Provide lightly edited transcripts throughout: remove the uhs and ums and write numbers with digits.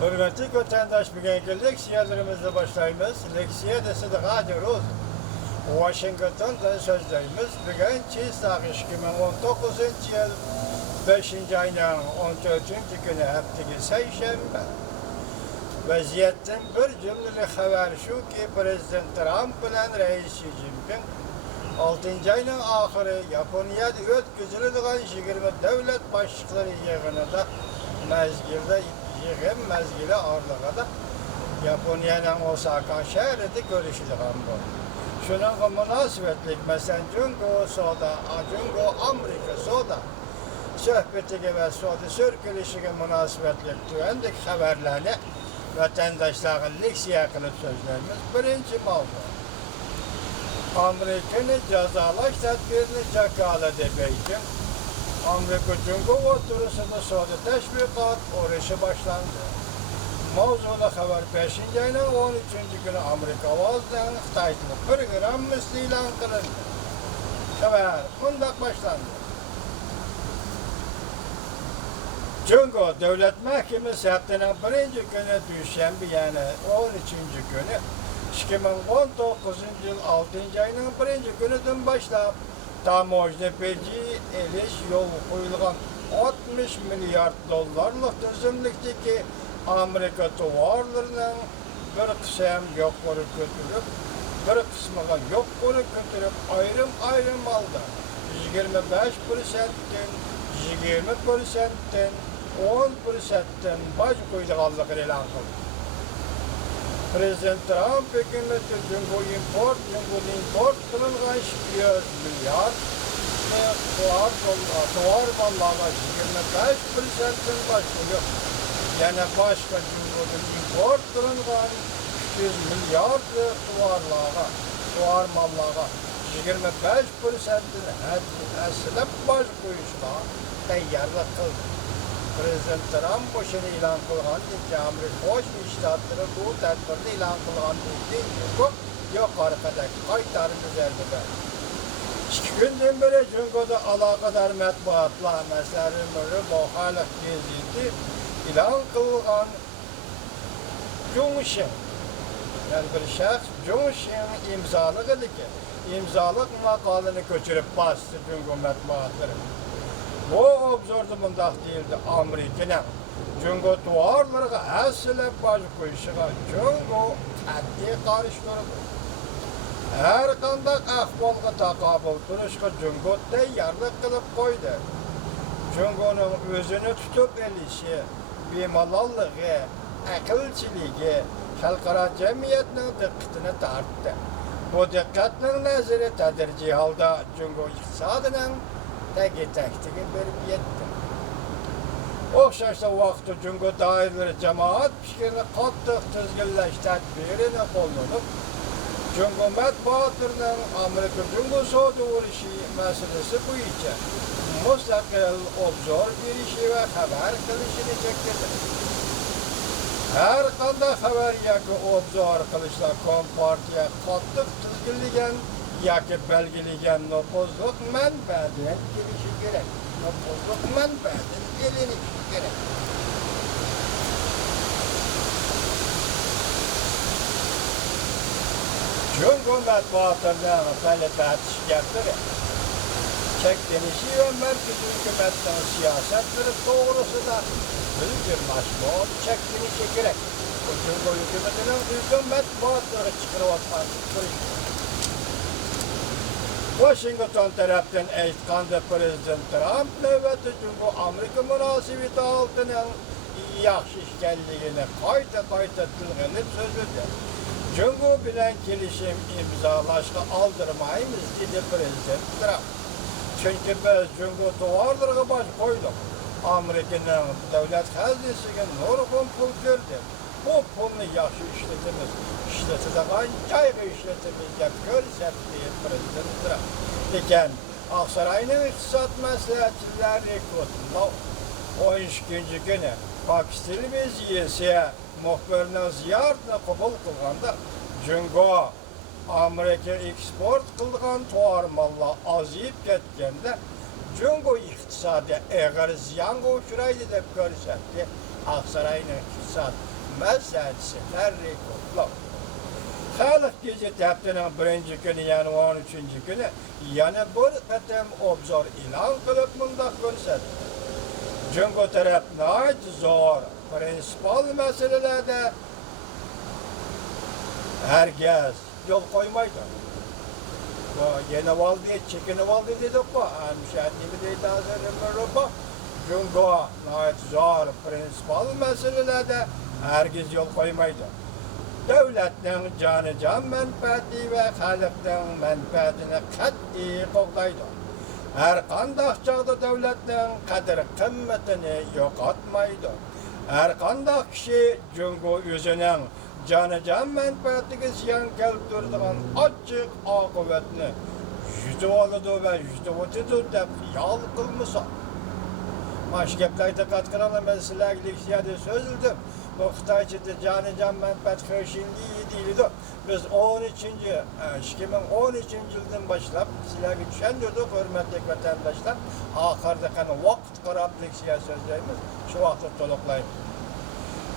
Hürmetli vatandaş, bugünkü leksiyalarımızla başlayımız. Leksiya da sıdığa diyoruz. Washington'dan sözlerimiz. Bugün Çiğsağ 2019 yıl 5. ayının 14. günü haftaki Seyşembe. Vaziyetten bir cümleli haber şu ki Prezident Trump ile Reis Xi Jinping 6. ayının ahırı Japonya'da ötküzülüdüğün 20 devlet başlıkları yığınında mezgili ağırlığı Japonya'nın Osaka şehrinde görüşülüğün bu. Şunun münasebetlik mesela Jungo Amerika soda söhbetine ve soda sürkülüşüne münasebetlik tüyendik haberlerini vatandaşların leksiya kılıp sözlerimiz birinci mavzu. Amerika'nın cezalaş tedbirini cakalı debeydim. Amerika Jungo oturusunda soda teşvikat uğraşı başlandı. Mavzuda haber 5. ayının 13. günü Amerika Ovası'ndan Xitay'da program misli ilan kılındı. Haber bundak başlandı. Jungo Devlet Mahkemesi haftanın 1. günü Düşenbe yani 13. günü 2019 yıl 6. ayının 1. günüdün başlayıp tamojne peci eliş yol koyulgan 60 milyar dolarlık tüzümlükteki Amerika tovarlarının bir kısım yok olup götürüp, bir kısmına yok olup götürüp ayrım aldı. 25%'ten, 20%'ten, 10%'ten baş koyduğallık ilan kıldı. Prezident Trump hükümeti Jungo import kılıngan 200 milyar tuvar mallarına 25%'ten baş koyuyor. Yani başka Jungo'nun import kılıngan 200 milyar tuvar mallara 25%'den hesap baş koyuşuna teyyarlık kıldı. Prezident Trump boşuna ilan kılgan ki Amerika Birleşik Ştatları bu tedbirde ilan kılgan değil. Yok arkadaki kayıtların üzerinde. 2 günden beri Jungo'da alakadar metbuatla meseleleri muhalif gezildi. İlan kılgan Jungshin yani bir şahs Jungshin imzalık idi ki imzalık makalını köçürüp bastı Jungo metbuatları. Bu obzorda bundak değildi Amerika'nın Jungo tuvarlarına asile baş koyuşuna Jungo adli karıştırdı. Her kandak ahvalga takabıl duruşka Jungo teyyarlık kılıp koydu. Jungo'nun özünü tutup elişi, bimalallığı, akılçiliği, halkara cemiyetinin dikkatini tarttı. Bu dikkatin nazarı tedirici halda Jungo iktisadının taktiği verip yetti. Okşaşta vakti Jungo dairleri cemaat fikrini kattık tizgilleş tedbirini kullanıp Jungo metbuatlarının Amerika Jungo soğudu uğraşı meselesi bu için müstakil obzor girişi ve haber kılışını çektirdi. Her kanda haber yakı obzor kılışla kompartiya kattık tizgilligen yakı belgiligen nopozluk menbaatinin girişi gerek. Nopozluk menbaatinin gelini gerek. Jungo metbuatlarının talep şikayetleri çeklenişi ve merkezi hükümetten siyasetleri doğrusu da bir maşmol çeklenişi gerek. Bu Jungo hükümetinin metbuatları çıkarıvatkan Washington taraftan aytganda Prezident Trump növbeti Jungo Amerika münasebeti altının yaxşı işkenligini qayta tilg'inib so'zladi. Jungo bilan kelishim imzolashga aldırmaymiz dedi Prezident Trump. Çünkü biz Jungo tovarlarga baş koyduk. Amerika'nın devlet hazinesiga nurg'un pul kirdi. Bu pulni yaxshi ishlatamiz. İşletilen joyga ishlatamiz deb ko'rsatdi Prezident Trump. Lekin Oqsaroyning iqtisod maslahatchilari 13 günü Pakistan televiziyasi muxbirning ziyoratini qabul qilganda Jungo Amerika eksport qilgan tovar mallar aziyib ketganda Jungo iqtisodiy og'ir ziyonga uchraydi deb ko'rsatdi. Aksaray'ın iktisat meselesi terrik kutlu. Halk Gezi Tepti'nin birinci günü yani 13. günü yana bir katem obzor ilan kılıp mındak görsedi. Çünkü taraf nait zor, prinsipal meselelerde herkes yol koymaydı. Yine valdi, çekini valdi dedik bu. Müşahidini deydi hazırlığı bu. Çünkü nait zor, prinsipal meselelerde herkes yol koymaydı. Devletin canı can menfaati ve halkın menfaatini kat'i koklaydı. Her kandak çağda devletin kadir kıymetini yok atmaydı. Her kandak kişi çünkü yüzünün canı can menfaatine ziyan keltirdiğin açık akıbetini yüzü alıdı ve yüzü otudu dep yal kılmasa. Maşkeplayda katkıranla meseleyle siyade sözüldüm. Bu Xitayçıda canı can menfaat hırşinliği değildi. Biz 2013 yıldan başlap sizlerge düşendirdik hürmetli vatandaşlar. Ahırdaki vakt karablik siyasözlerimiz şu vakti toluklayın.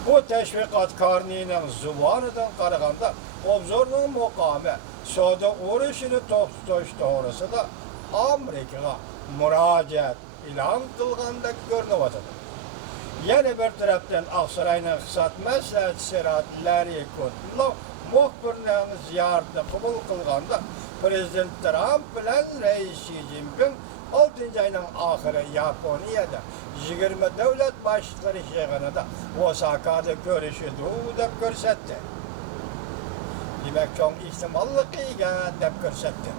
Bu teşvikat karninin zubanıdan qaraganda obzorun muqamı soda uğraşını to'xtatish to'g'risida Amerikaga murojaat e'lon qilgandek ko'rinyapti. Yana bir tarafdan Aksaray'ın iqtisod maslahatchisi Larry Kudlow muxbirlarni ziyoratni qabul qilganda Prezident Trump bilan Rais Xi Jinping 6 ayning oxiri Yaponiyada 20 davlat boshliqlari yig'inida Osakada ko'rishdi deb ko'rsatdi. Demak, cho'ng ehtimolligiga deb ko'rsatdi.